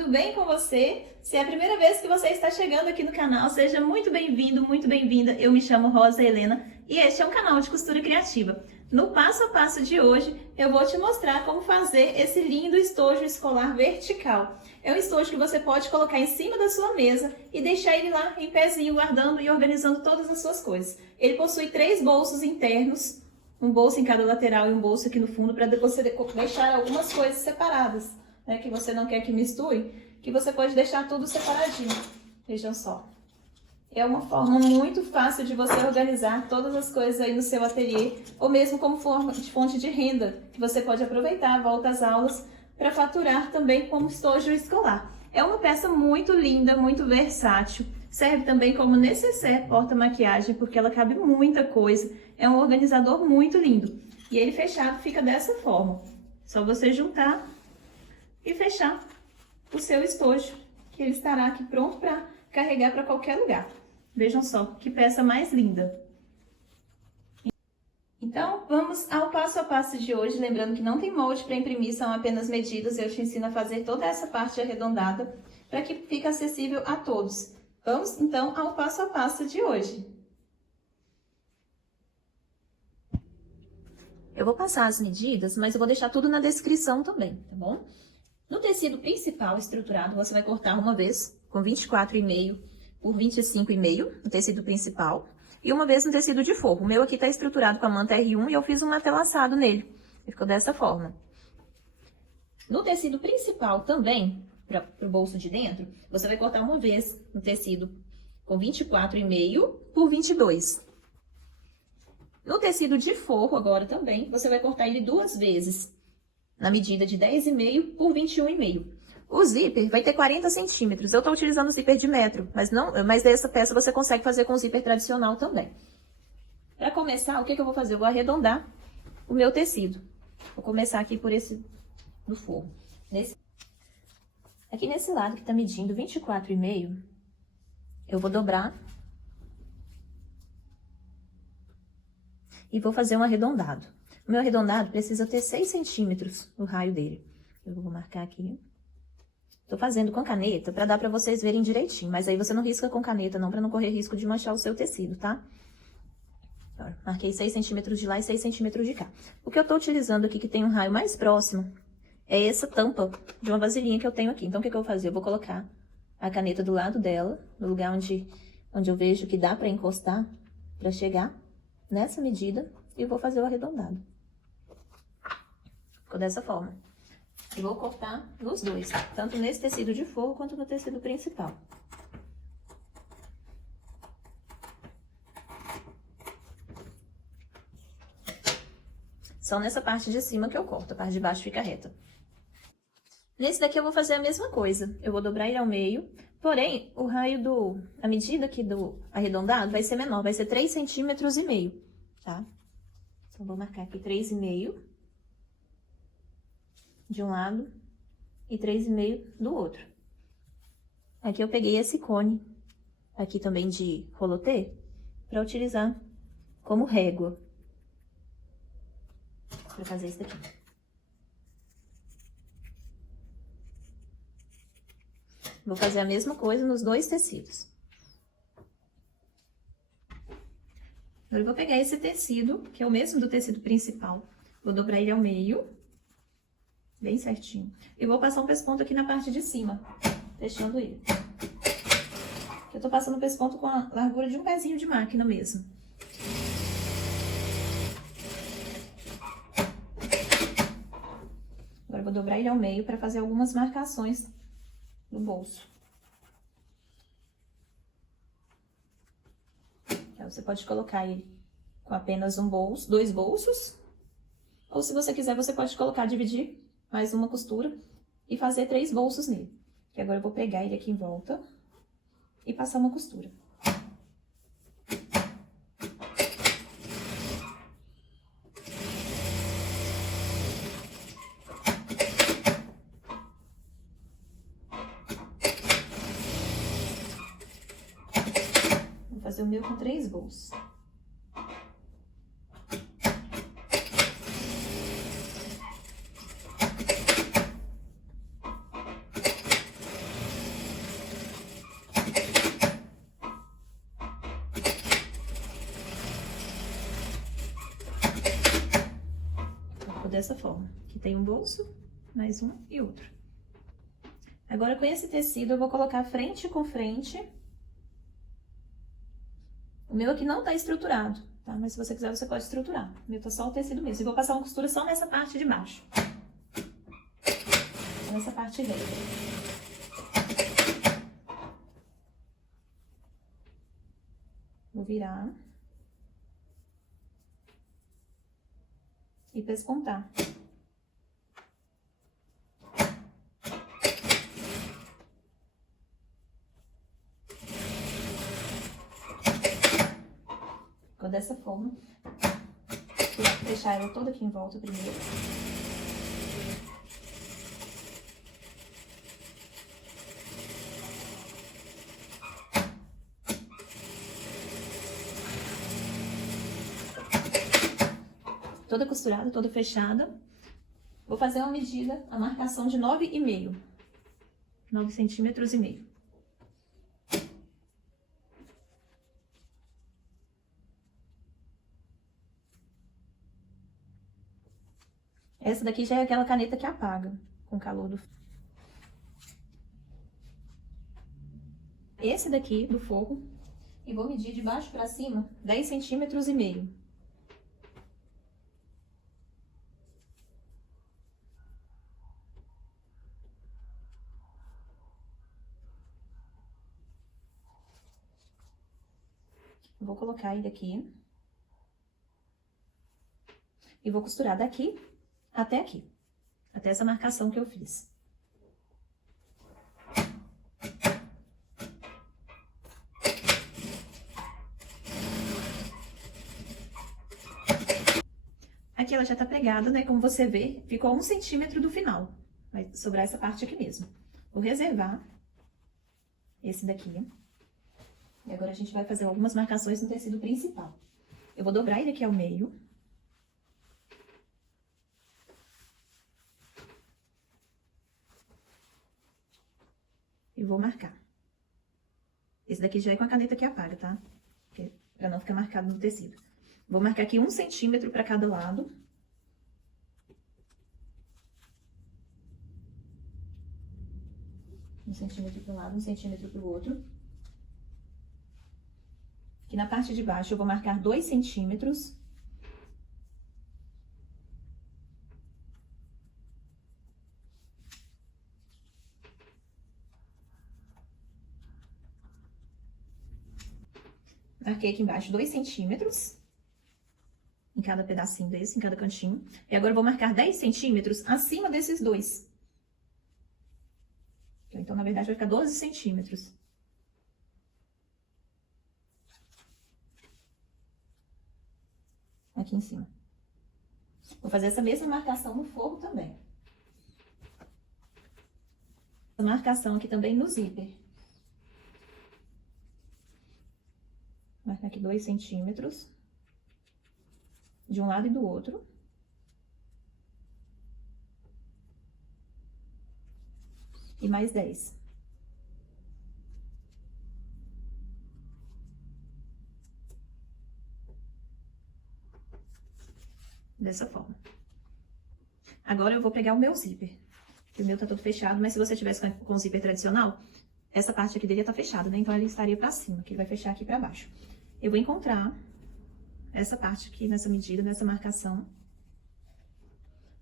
tudo bem com você? Se é a primeira vez que você está chegando aqui no canal, seja muito bem-vindo, muito bem-vinda. Eu me chamo Rosa Helena e este é um canal de costura criativa. No passo a passo de hoje, eu vou te mostrar como fazer esse lindo estojo escolar vertical. É um estojo que você pode colocar em cima da sua mesa e deixar ele lá em pezinho, guardando e organizando todas as suas coisas. Ele possui 3 bolsos internos, um bolso em cada lateral e um bolso aqui no fundo, para você deixar algumas coisas separadas, né, que você não quer que misture, que você pode deixar tudo separadinho. Vejam só. É uma forma muito fácil de você organizar todas as coisas aí no seu ateliê, ou mesmo como forma de fonte de renda, que você pode aproveitar a volta às aulas para faturar também como estojo escolar. É uma peça muito linda, muito versátil. Serve também como necessaire porta-maquiagem, porque ela cabe muita coisa. É um organizador muito lindo. E ele fechado fica dessa forma. Só você juntar e fechar o seu estojo, que ele estará aqui pronto para carregar para qualquer lugar. Vejam só, que peça mais linda. Então, vamos ao passo a passo de hoje, lembrando que não tem molde para imprimir, são apenas medidas. Eu te ensino a fazer toda essa parte arredondada para que fique acessível a todos. Vamos, então, ao passo a passo de hoje. Eu vou passar as medidas, mas eu vou deixar tudo na descrição também, tá bom? No tecido principal estruturado, você vai cortar uma vez com 24,5 por 25,5 no tecido principal e uma vez no tecido de forro. O meu aqui tá estruturado com a manta R1 e eu fiz um matelaçado nele. E ficou dessa forma. No tecido principal também, para o bolso de dentro, você vai cortar uma vez no tecido com 24,5 por 22. No tecido de forro agora também, você vai cortar ele 2 vezes, na medida de 10,5 por 21,5. O zíper vai ter 40 centímetros. Eu estou utilizando o zíper de metro, mas dessa peça você consegue fazer com o zíper tradicional também. Para começar, o que eu vou fazer? Eu vou arredondar o meu tecido. Vou começar aqui por esse do forro. Aqui nesse lado que está medindo 24,5, eu vou dobrar e vou fazer um arredondado. O meu arredondado precisa ter 6 centímetros no raio dele. Eu vou marcar aqui. Tô fazendo com caneta para dar para vocês verem direitinho, mas aí você não risca com caneta não, para não correr risco de manchar o seu tecido, tá? Marquei 6 centímetros de lá e 6 centímetros de cá. O que eu tô utilizando aqui, que tem um raio mais próximo, é essa tampa de uma vasilhinha que eu tenho aqui. Então, o que eu vou fazer? Eu vou colocar a caneta do lado dela, no lugar onde eu vejo que dá para encostar, para chegar nessa medida, e vou fazer o arredondado. Ficou dessa forma. E vou cortar nos dois, tanto nesse tecido de forro quanto no tecido principal. Só nessa parte de cima que eu corto, a parte de baixo fica reta. Nesse daqui eu vou fazer a mesma coisa. Eu vou dobrar ele ao meio, porém, o raio a medida aqui do arredondado vai ser menor, vai ser 3,5 centímetros, tá? Então, vou marcar aqui 3,5 de um lado e 3,5 do outro. Aqui eu peguei esse cone, aqui também de rolotê, para utilizar como régua. Para fazer isso daqui. Vou fazer a mesma coisa nos dois tecidos. Agora eu vou pegar esse tecido, que é o mesmo do tecido principal, vou dobrar ele ao meio, bem certinho. E vou passar um pesponto aqui na parte de cima, fechando ele. Eu tô passando o pesponto com a largura de um pezinho de máquina mesmo. Agora eu vou dobrar ele ao meio para fazer algumas marcações no bolso. Então, você pode colocar ele com apenas um bolso, 2 bolsos. Ou se você quiser, você pode dividir mais uma costura e fazer 3 bolsos nele. Que agora eu vou pegar ele aqui em volta e passar uma costura. Vou fazer o meu com 3 bolsos. dessa forma. Aqui tem um bolso, mais um e outro. Agora, com esse tecido, eu vou colocar frente com frente. O meu aqui não tá estruturado, tá? Mas se você quiser, você pode estruturar. O meu tá só o tecido mesmo. E vou passar uma costura só nessa parte de baixo. Nessa parte reta. Vou virar. E pespontar. Ficou dessa forma. Vou fechar ela toda aqui em volta primeiro. Toda costurada, toda fechada. Vou fazer uma medida, a marcação de 9,5. 9 centímetros e meio. Essa daqui já é aquela caneta que apaga com o calor do... Esse daqui do forro, e vou medir de baixo pra cima 10 centímetros e meio. Vou colocar ele aqui. E vou costurar daqui até aqui. Até essa marcação que eu fiz. Aqui ela já tá pregada, né? Como você vê, ficou 1 centímetro do final. Vai sobrar essa parte aqui mesmo. Vou reservar esse daqui. E agora a gente vai fazer algumas marcações no tecido principal. Eu vou dobrar ele aqui ao meio. E vou marcar. Esse daqui já é com a caneta que apaga, tá? Pra não ficar marcado no tecido. Vou marcar aqui 1 centímetro pra cada lado. Um centímetro para um lado, 1 centímetro para o outro. Aqui na parte de baixo eu vou marcar 2 centímetros. Marquei aqui embaixo 2 centímetros. Em cada pedacinho desse, em cada cantinho. E agora eu vou marcar 10 centímetros acima desses dois. Então, na verdade, vai ficar 12 centímetros. Aqui em cima. Vou fazer essa mesma marcação no forro também. Essa marcação aqui também no zíper. Marcar aqui 2 centímetros. De um lado e do outro. E mais 10. Dessa forma. Agora eu vou pegar o meu zíper. O meu tá todo fechado, mas se você tivesse com o zíper tradicional, essa parte aqui dele tá fechada, né? Então ele estaria pra cima, que ele vai fechar aqui pra baixo. Eu vou encontrar essa parte aqui nessa medida, nessa marcação.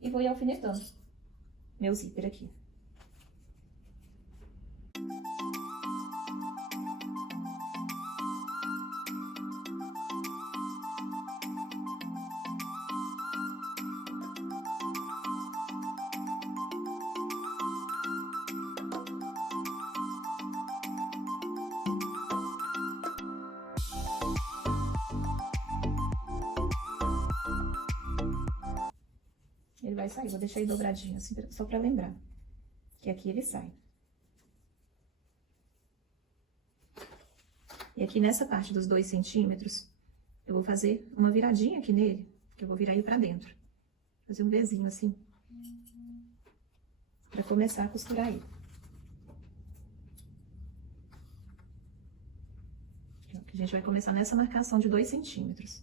E vou ir alfinetando meu zíper aqui. Ele vai sair, vou deixar ele dobradinho assim, só pra lembrar. Que aqui ele sai. E aqui nessa parte dos 2 centímetros, eu vou fazer uma viradinha aqui nele, que eu vou virar ele pra dentro. Fazer um Vzinho assim. Pra começar a costurar ele. A gente vai começar nessa marcação de 2 centímetros.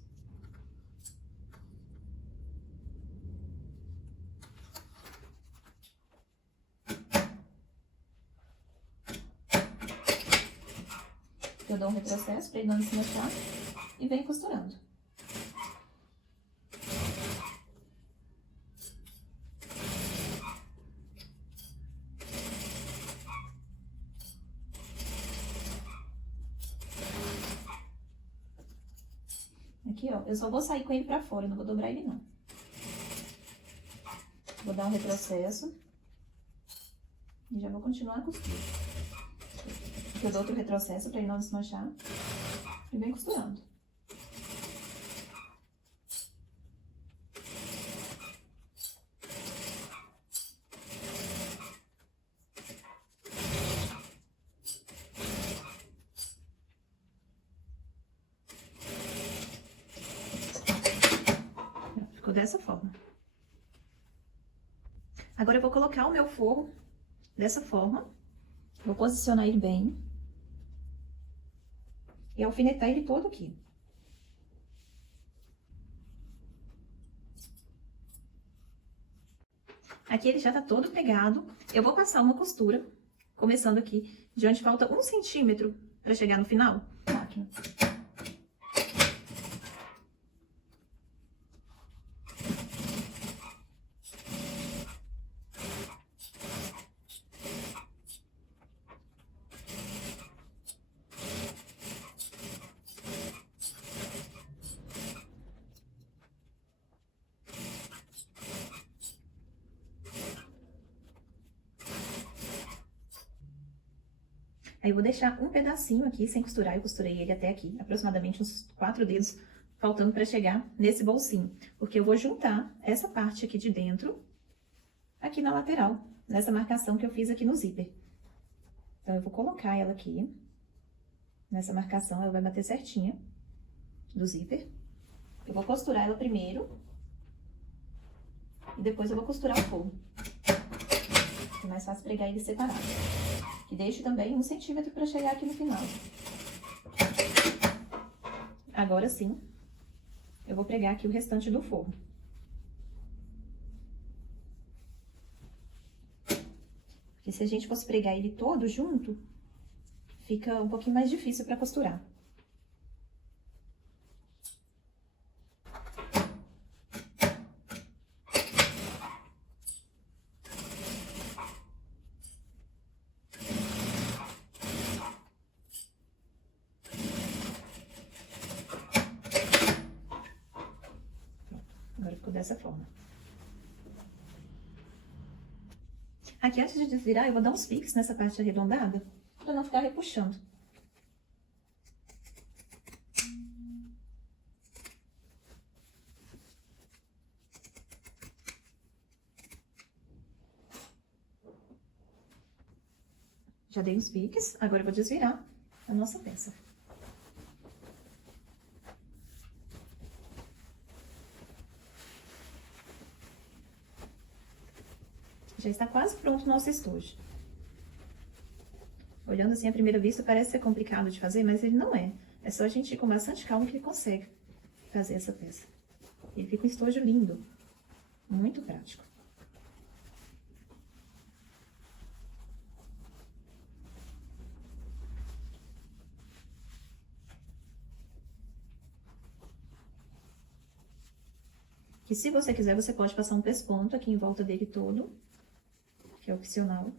Eu dou um retrocesso pra ele não se mostrar e venho costurando. Aqui, ó, eu só vou sair com ele pra fora, não vou dobrar ele, não. Vou dar um retrocesso. E já vou continuar a costura. Eu dou outro retrocesso pra ele não desmanchar. E venho costurando. Ficou dessa forma. Agora eu vou colocar o meu forro dessa forma. Vou posicionar ele bem. E alfinetar ele todo aqui. Aqui ele já tá todo pegado. Eu vou passar uma costura, começando aqui, de onde falta 1 centímetro pra chegar no final. Máquina. Aí eu vou deixar um pedacinho aqui sem costurar, eu costurei ele até aqui, aproximadamente uns 4 dedos, faltando para chegar nesse bolsinho. Porque eu vou juntar essa parte aqui de dentro, aqui na lateral, nessa marcação que eu fiz aqui no zíper. Então, eu vou colocar ela aqui, nessa marcação, ela vai bater certinha do zíper. Eu vou costurar ela primeiro, e depois eu vou costurar o forro. É mais fácil pregar ele separado. E deixo também 1 centímetro para chegar aqui no final. Agora sim, eu vou pregar aqui o restante do forro. Porque se a gente fosse pregar ele todo junto, fica um pouquinho mais difícil para costurar. Agora ficou dessa forma. Aqui, antes de desvirar, eu vou dar uns piques nessa parte arredondada, para não ficar repuxando. Já dei uns piques, agora eu vou desvirar a nossa peça. Já está quase pronto o nosso estojo. Olhando assim à primeira vista, parece ser complicado de fazer, mas ele não é. É só a gente ir com bastante calma que consegue fazer essa peça. Ele fica um estojo lindo, muito prático. Que se você quiser, você pode passar um pesponto aqui em volta dele todo, que é opcional.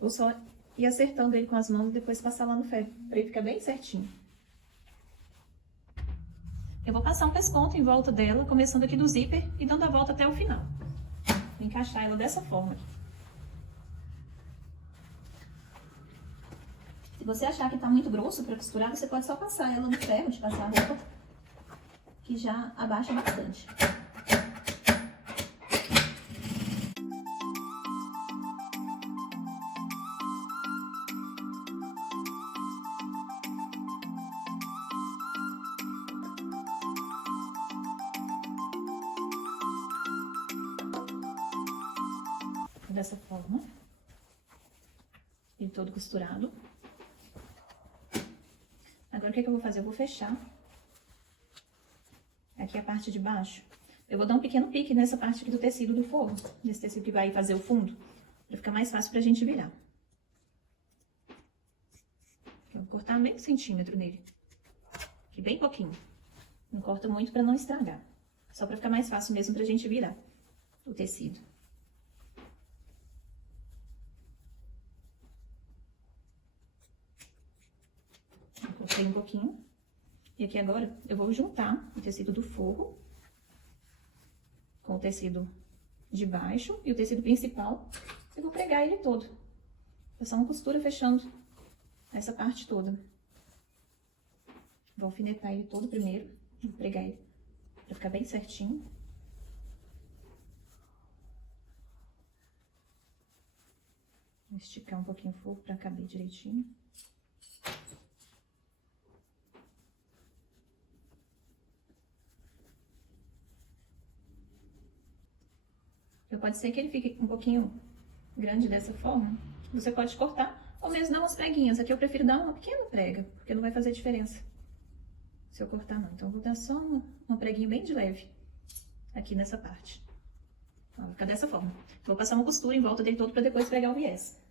Ou só ir acertando ele com as mãos e depois passar lá no ferro, pra ele ficar bem certinho. Eu vou passar um pesponto em volta dela, começando aqui do zíper e dando a volta até o final. Vou encaixar ela dessa forma aqui. Se você achar que tá muito grosso pra costurar, você pode só passar ela no ferro, de passar a roupa, que já abaixa bastante. Dessa forma, ele todo costurado. Agora, o que eu vou fazer? Eu vou fechar aqui a parte de baixo. Eu vou dar um pequeno pique nessa parte aqui do tecido do forro, nesse tecido que vai fazer o fundo, para ficar mais fácil pra gente virar. Eu vou cortar meio centímetro nele. Aqui, bem pouquinho. Não corta muito para não estragar. Só para ficar mais fácil mesmo pra gente virar o tecido. Cortei um pouquinho. E aqui agora eu vou juntar o tecido do forro com o tecido de baixo e o tecido principal. Eu vou pregar ele todo. Passar uma costura fechando essa parte toda. Vou alfinetar ele todo primeiro. Vou pregar ele pra ficar bem certinho. Vou esticar um pouquinho o forro pra caber direitinho. Pode ser que ele fique um pouquinho grande dessa forma. Você pode cortar ou mesmo dar umas preguinhas. Aqui eu prefiro dar uma pequena prega, porque não vai fazer diferença se eu cortar não. Então eu vou dar só uma preguinha bem de leve aqui nessa parte. Ó, vai ficar dessa forma. Vou passar uma costura em volta dele todo para depois pregar o viés.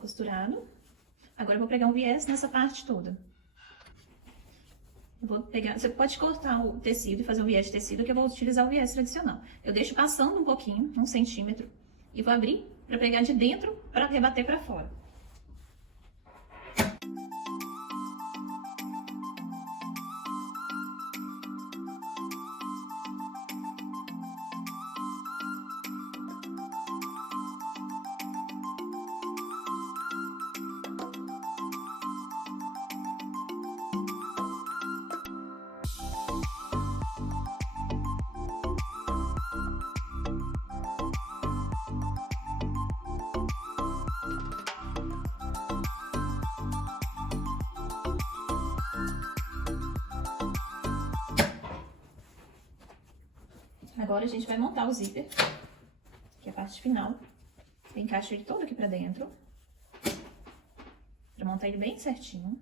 Costurado. Agora eu vou pregar um viés nessa parte toda. Eu vou pegar, você pode cortar o tecido e fazer um viés de tecido, que eu vou utilizar o viés tradicional. Eu deixo passando um pouquinho, 1 centímetro, e vou abrir para pegar de dentro para rebater para fora. Agora a gente vai montar o zíper, que é a parte final. Eu encaixo ele todo aqui pra dentro, pra montar ele bem certinho.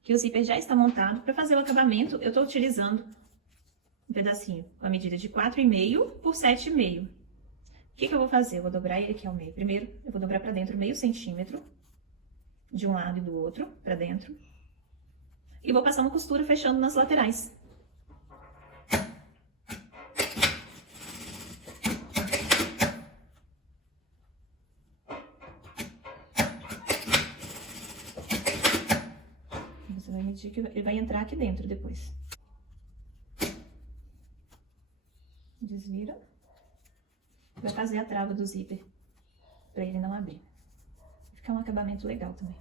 Aqui o zíper já está montado. Para fazer o acabamento, eu tô utilizando um pedacinho com a medida de 4,5 por 7,5. O que eu vou fazer? Eu vou dobrar ele aqui ao meio. Primeiro, eu vou dobrar pra dentro meio centímetro, de um lado e do outro, pra dentro. E vou passar uma costura fechando nas laterais. Você vai medir que ele vai entrar aqui dentro depois. Desvira. Vai fazer a trava do zíper, pra ele não abrir. Vai ficar um acabamento legal também.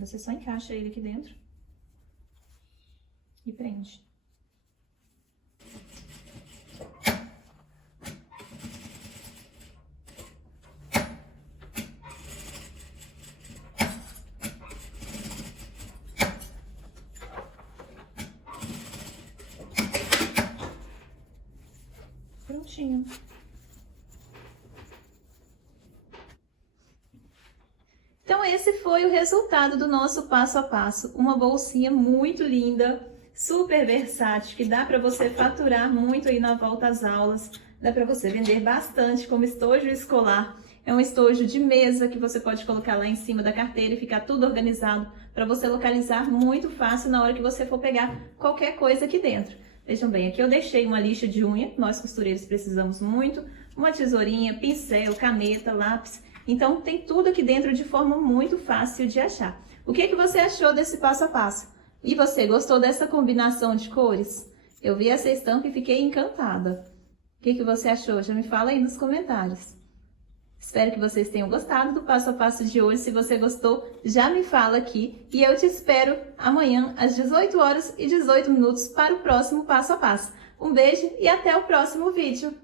Você só encaixa ele aqui dentro e prende. Prontinho. Então esse foi o resultado do nosso passo a passo. Uma bolsinha muito linda, super versátil, que dá para você faturar muito aí na volta às aulas. Dá para você vender bastante como estojo escolar. É um estojo de mesa que você pode colocar lá em cima da carteira e ficar tudo organizado para você localizar muito fácil na hora que você for pegar qualquer coisa aqui dentro. Vejam bem, aqui eu deixei uma lixa de unha, nós costureiros precisamos muito, uma tesourinha, pincel, caneta, lápis. Então, tem tudo aqui dentro de forma muito fácil de achar. O que você achou desse passo a passo? E você, gostou dessa combinação de cores? Eu vi essa estampa e fiquei encantada. O que você achou? Já me fala aí nos comentários. Espero que vocês tenham gostado do passo a passo de hoje. Se você gostou, já me fala aqui. E eu te espero amanhã às 18 horas e 18 minutos para o próximo passo a passo. Um beijo e até o próximo vídeo!